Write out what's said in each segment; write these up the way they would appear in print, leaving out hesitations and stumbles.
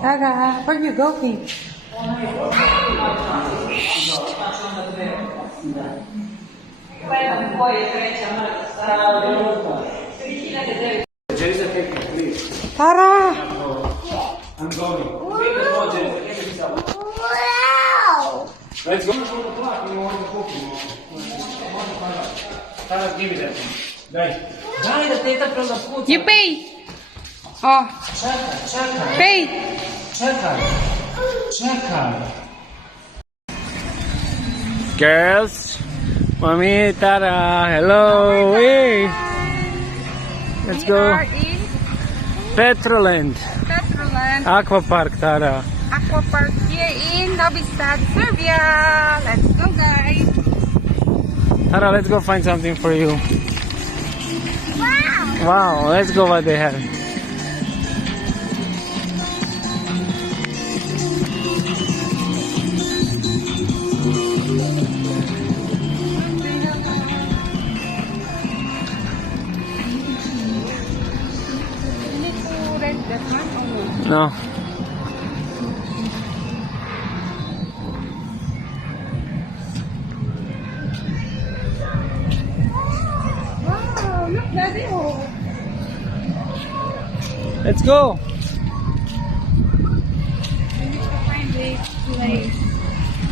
Tara, where are you going? Tara! I'm going. Wow! Let's go. Tara, give me that one. Dai da teta per la puta. You pay! Oh, Czekaj. pay! Czekaj. Girls, mommy, Tara, hello, hey. Let's We are go. in Petroland, Petroland, Aqua Park, Tara. Aqua Park here in Novi Sad, Serbia. Let's go, guys. Tara, let's go find something for you. Wow! Wow, let's go what they have. You need to rent that one or no? No. Wow, look, Daddy. Oh. Let's go. We need to find a place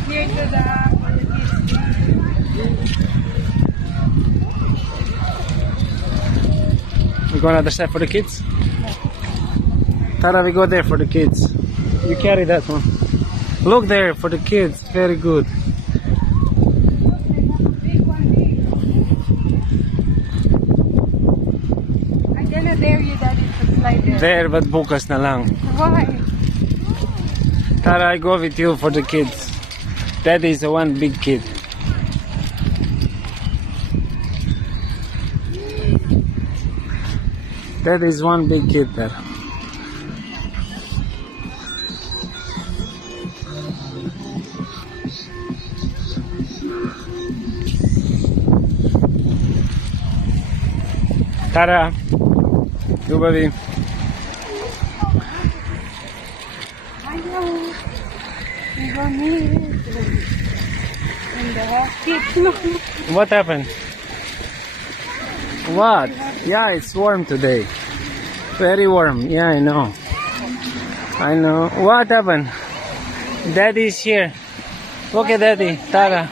near to the We go another side for the kids? Tara, we go there for the kids. You carry that one. Look there for the kids. Very good. big one big. I'm gonna dare you, Daddy, to slide there. There, but bukas na lang. Why? Tara, I go with you for the kids. Daddy is the one big kid. That is one big kid there. Tara, you baby. I know. We go near and the kids. What happened? What? Yeah, it's warm today. Very warm. Yeah, I know. I know. What happened? Daddy's here. Look at Daddy. Tara.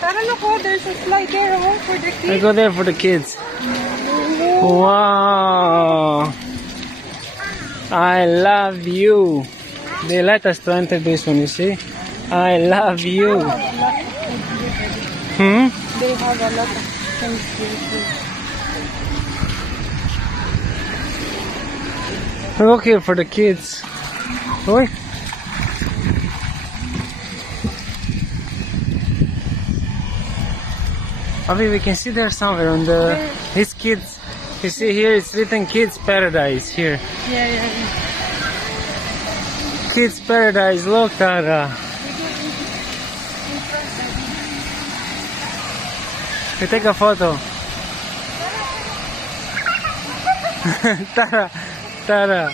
Tara, look, oh, there's a slide there, oh, for the I kids. go there for the kids. Wow. I love you. They let us to enter this one, you see? I love you. Hmm? They have a lot of things here. Look here for the kids. Oi. Avi, we can see there somewhere on the his kids. You see here it's written Kids Paradise here. Yeah, yeah, yeah. Kids Paradise, look Tara. We take a photo. Tara, Tara.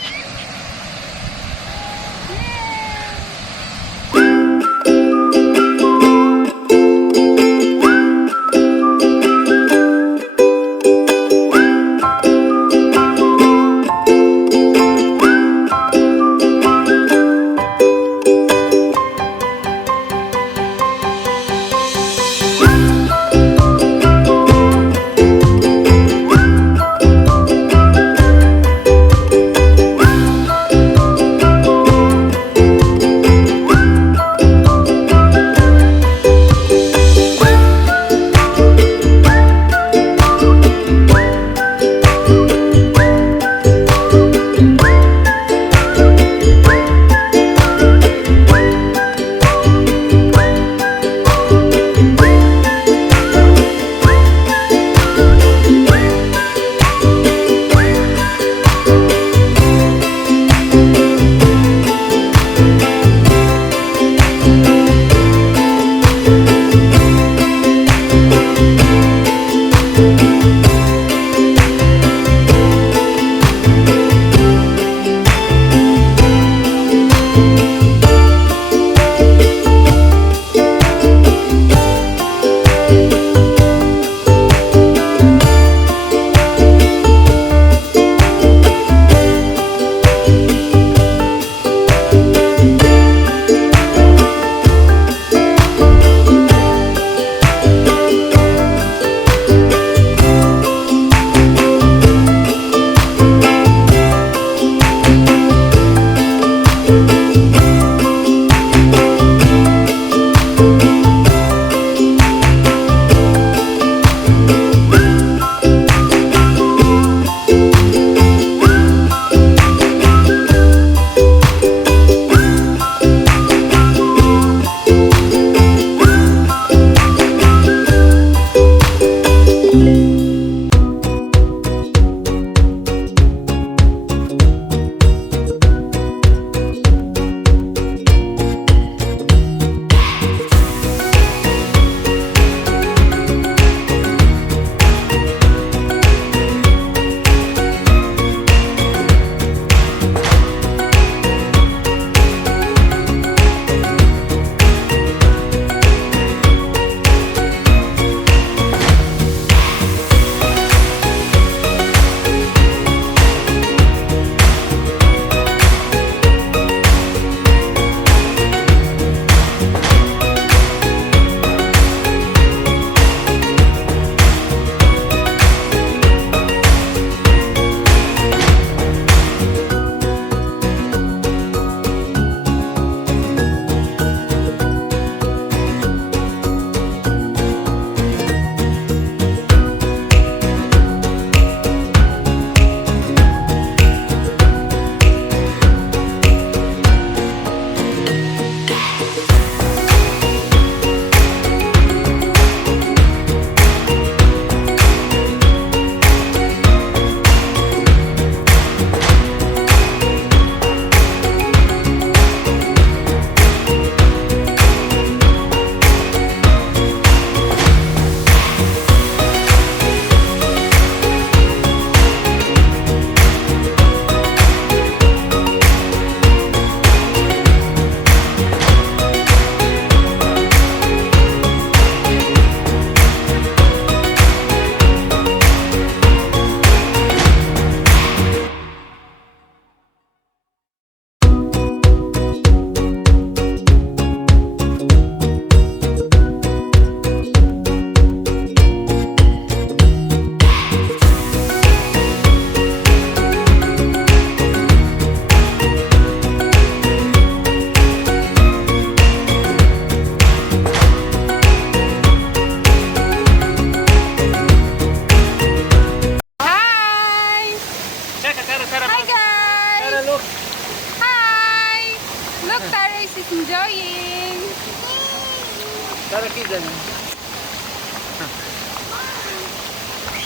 is enjoying.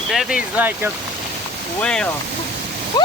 That is like a whale. Woo!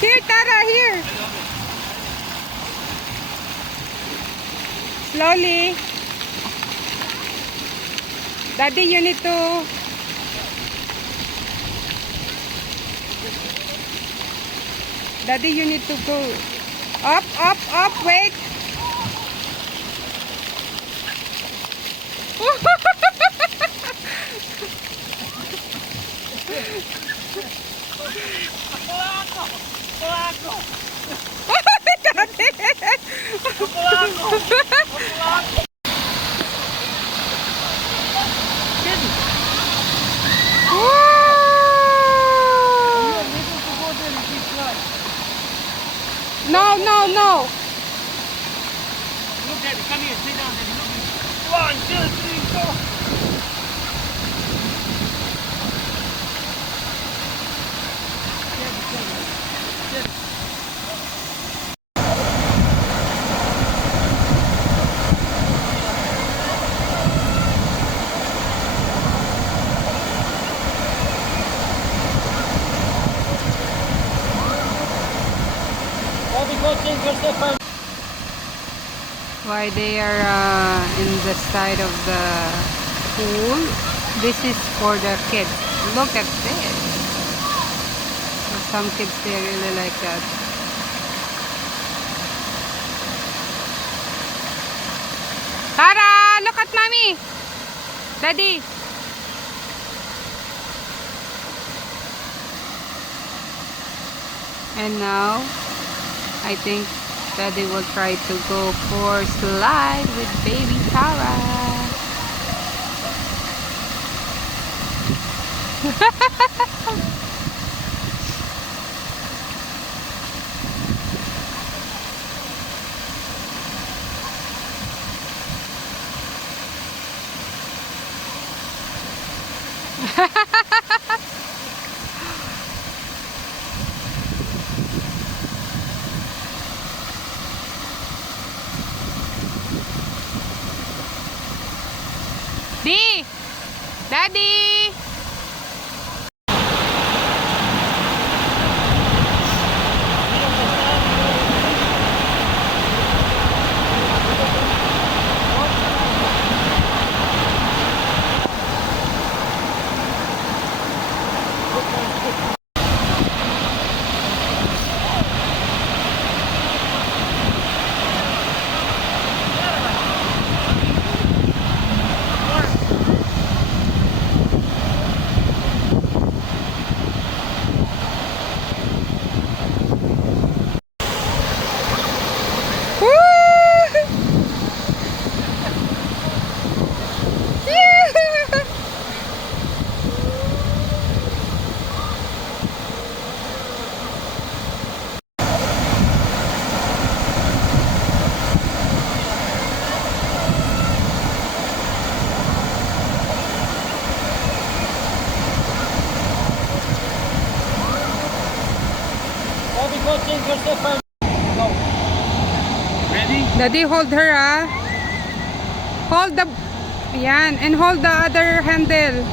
Here, Tara, here. Slowly. Daddy, you need to... Daddy, you need to go. Up, up, up, wait. No, no, no. Look at it. Come here. Sit down. Look at it. 1, 2, 3, 4. Why they are in the side of the pool? This is for the kids. Look at this. For some kids, they really like that. Daddy! And now, I think Daddy will try to go for slide with baby Tara. Daddy! Ready? Daddy, hold her, ah. Hold the... Yan. And hold the other handle.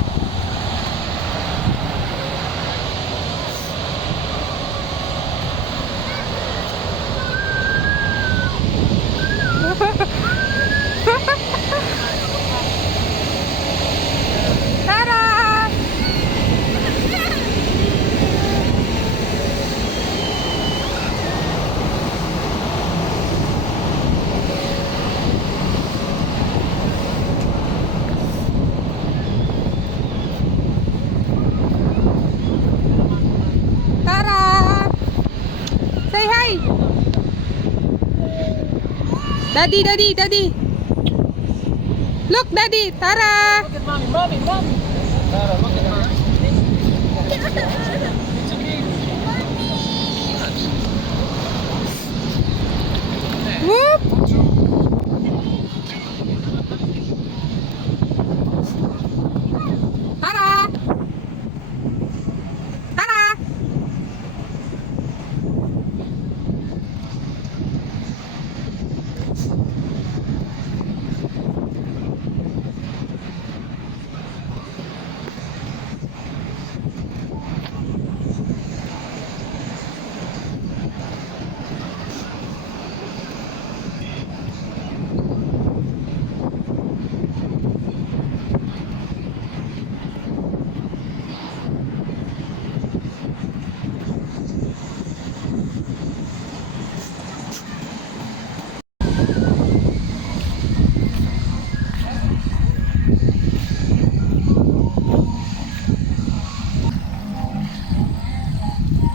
Tara! Tara! Say hi! Daddy, Daddy, Daddy! Look, Daddy! Tara! Look at mommy, mommy, mommy. Tara, look at her. It's okay. Whoop! Tara! Tara!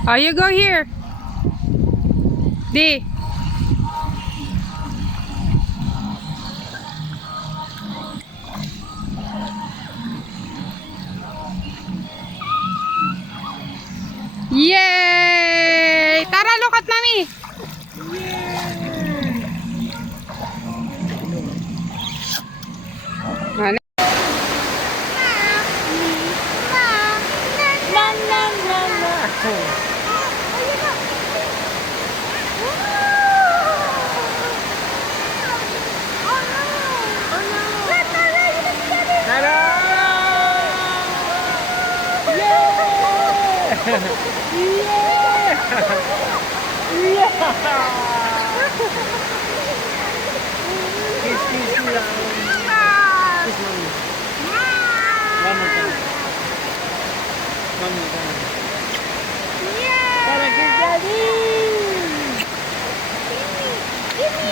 Oh, you go here. D. Yay! Tara, look at mommy. Ano?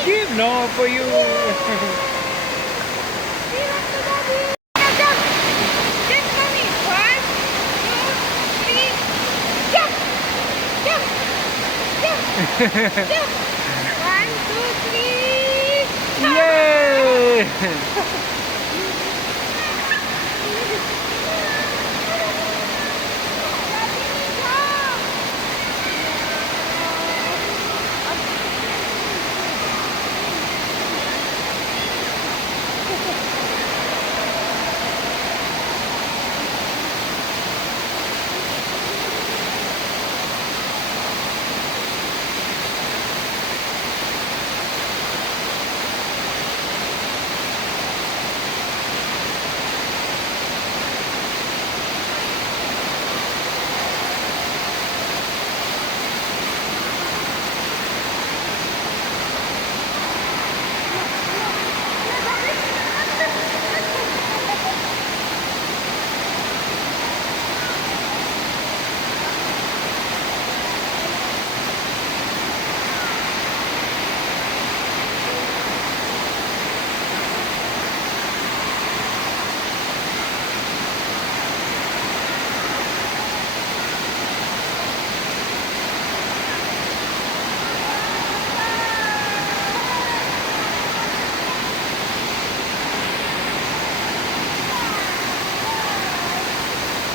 Give no for you. One, two, three. Yay!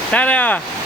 Tara!